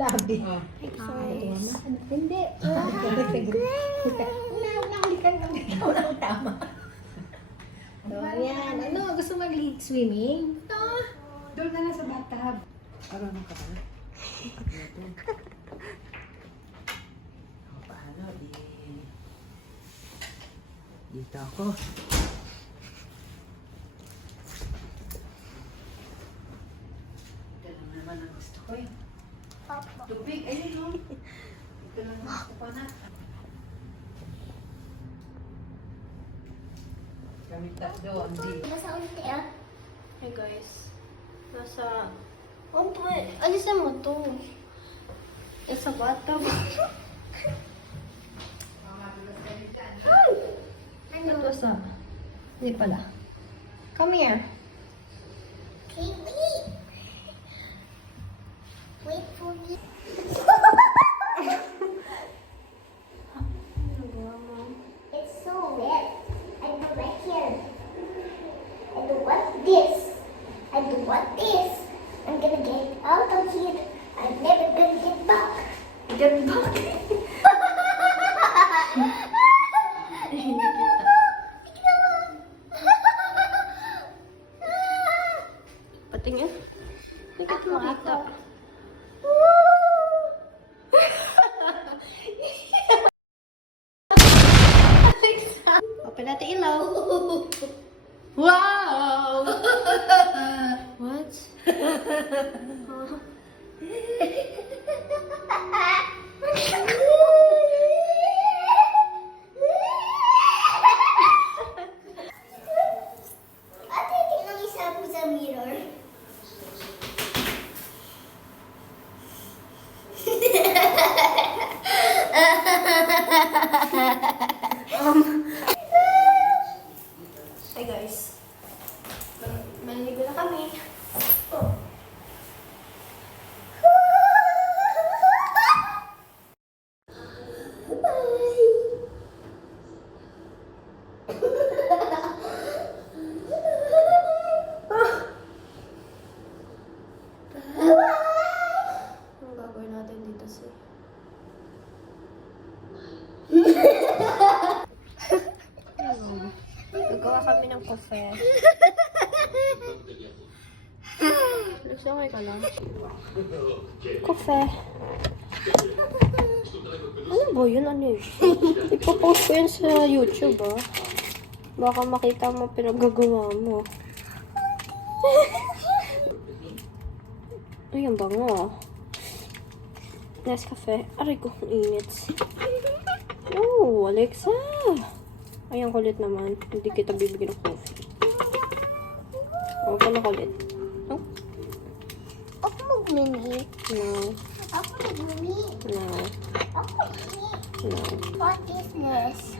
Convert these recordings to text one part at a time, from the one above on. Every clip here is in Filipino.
lagi. Oh. Hindi. Nahalikan lang ikaw lang tama. So, yan. Ano, gusto mag-swimming? Ito. Doon na lang sa bathtub. Marunong ka pala. Paano dito ako. Ito lang naman ang gusto ko eh. Tubig, ayun o. Ito lang ang gusto ko na. Kami tatlo, hindi. Nasa unti ah. Hey guys, nasa... Oh, alisan mo to. Nasa bathtub. Ano? Ito sa... Hindi pala. Come here. Okay, wait. Wait for me. It's so wet. I do right here. I don't want this. I don't want this. I'm gonna get out of here. I'm never gonna get back. Get back. Hindi kita. Patingin. Hindi ka makita. Open natin ilaw. Wow! What? Ate, tingnan isa po sa mirror. Hi guys. Maliligo na kami. Anong gagawin natin dito sir? Nagawa kami ng kafe. Nagsamay ka lang. Kafe. Ano ba yun? Ano yun? Ipopost ko yan sa YouTube ah. Baka makita mo pinagagawa mo. Ay, ang bango ah. Nescafe. Aray ko, ang init. Oh, Alexa! Ay, ang kulit naman. Hindi kita bibigyan ng coffee. Huwag ka na kulit. Oh? Ako mag-mini. No. Ako mag-mini. No. Ako mag-mini. No. What is this?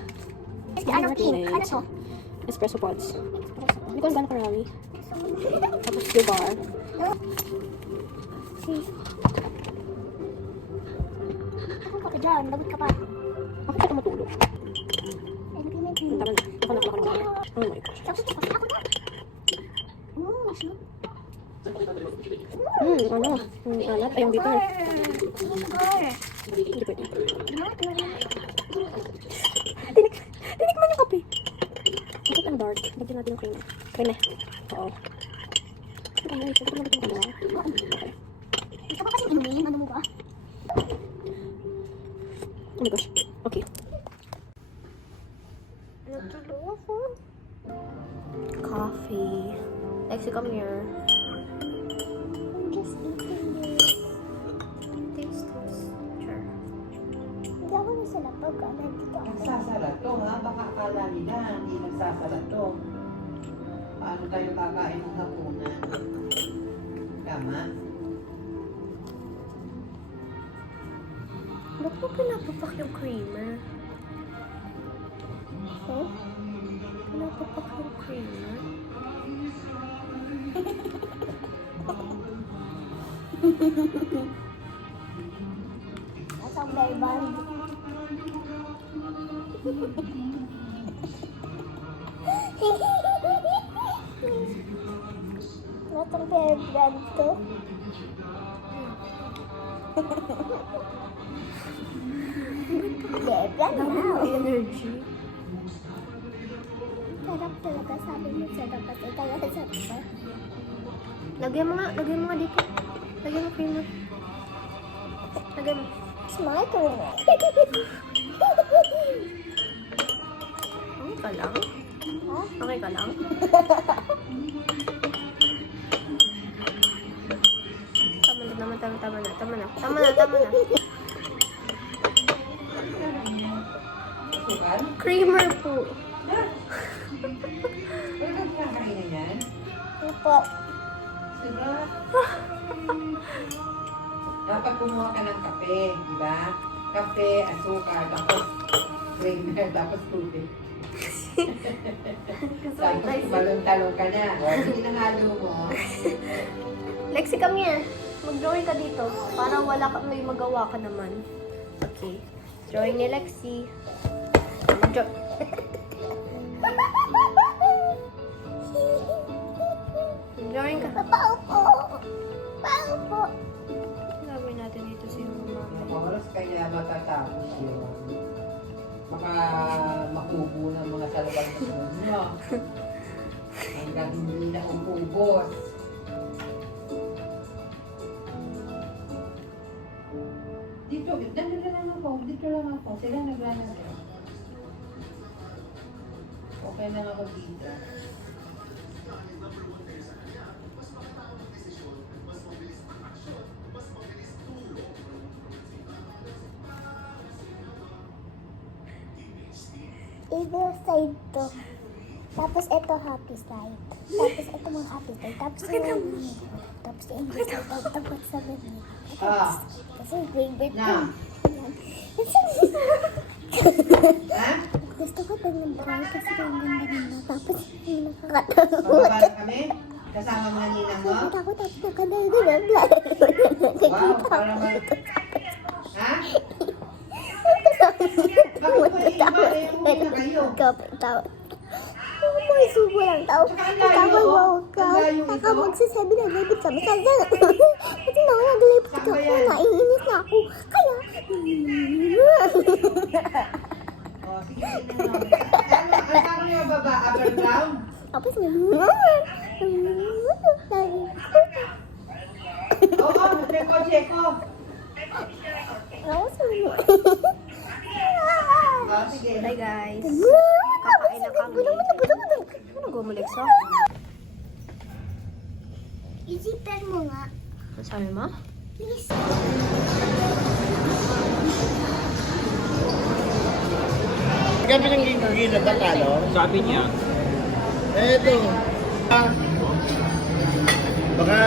It's the ano Ano pink. ito? Ano to? Espresso pods. Hindi ko alam gano'n karami. Tapos the bar. See? Ako ka dyan. Lagot ka pa. Bakit ka tumatulog? Implement Ang tama na. Ako na naman. Oh my gosh. Tapos ito kasi ako na. Masarap. Ano? Alat. Ay, yung bitter. Sugar. Hindi pwede. Sugar. Tinikman yung kape. Bakit ang dark? Lagyan natin ng cream. Cream eh. Oo. Ay, sabi ko natin yung kalawa. Okay. Gusto ko kasi inumin. Ano mo ba? Oh my gosh. Okay. Natulog ako. Coffee. Lexi, come here. I'm just eating this. Taste this. Sure. Hindi ako masarap pag nandito ako. Nagsasalat to ha? Baka akala nila hindi nagsasalat to. Paano tayo kakain ng hapunan? Tama? Ba't mo pinapapak yung creamer? Oh? Pinapapak yung creamer? Nasa bear band. Nasa bear band to. Dami Wow, energy. Sarap talaga, sabi mo sarap kasi kaya sarap ka. Lagyan mo nga dito. Lagyan mo creamer. Lagyan mo. Smile ko rin. Okay ka lang? Okay ka lang? Tama na. Asukal? Creamer po. Wala kang kinakain na yan? Opo. Diba? Dapat kumuha ka ng kape, di ba? Kape, asukal, tapos creamer, tapos tubig. Tapos balon-talong ka na. Hindi na halo mo. Lexi, come here. Mag-drawing ka dito. Para wala ka, may magawa ka naman. Okay. Drawing ni Lexi. Drawing ka. Paupo. Paupo. Gagawin natin dito si mama. Oras kaya matatapos yun. Baka makubo ng mga salabang na ninyo. Hanggang hindi na umubos. Dito lang ako. Sila naglalaro. Okay lang ako dito. Ito side to. Tapos ito happy side. Tapos ito mga happy side. Tapos yung tapos yung English side. Tapos sabi niya. Ah, Kasi favorite ko. na. Ha? Gusto ko pag nag-try kasi ang ganda nila. Tapos yung nakakatakot. Bababa na kami? Kasama mo na ninang mo? Takot at nakadali na. Wow, para may... Ha? Bakit ba iba na kayo? Tao. May subo lang tao. Tsaka ang layo, Tawag mo oh. ka. Ang layo ito. Baka magsasabi na libit sa masa. Kasi na naglilipit ako. Naiinis na ako. Kaya... O, sige, tingnan mo. Ang tawag niyo baba, upper ground? Tapos na... Oo, checo. Tapos na... O, sige. Hi guys. Kakain na kami. Ano go mo, Lexa? Isipan mo nga. Ano sabi mo? Please. Kami ng gigigil na tatalo. Sabi niya, Eto. Baka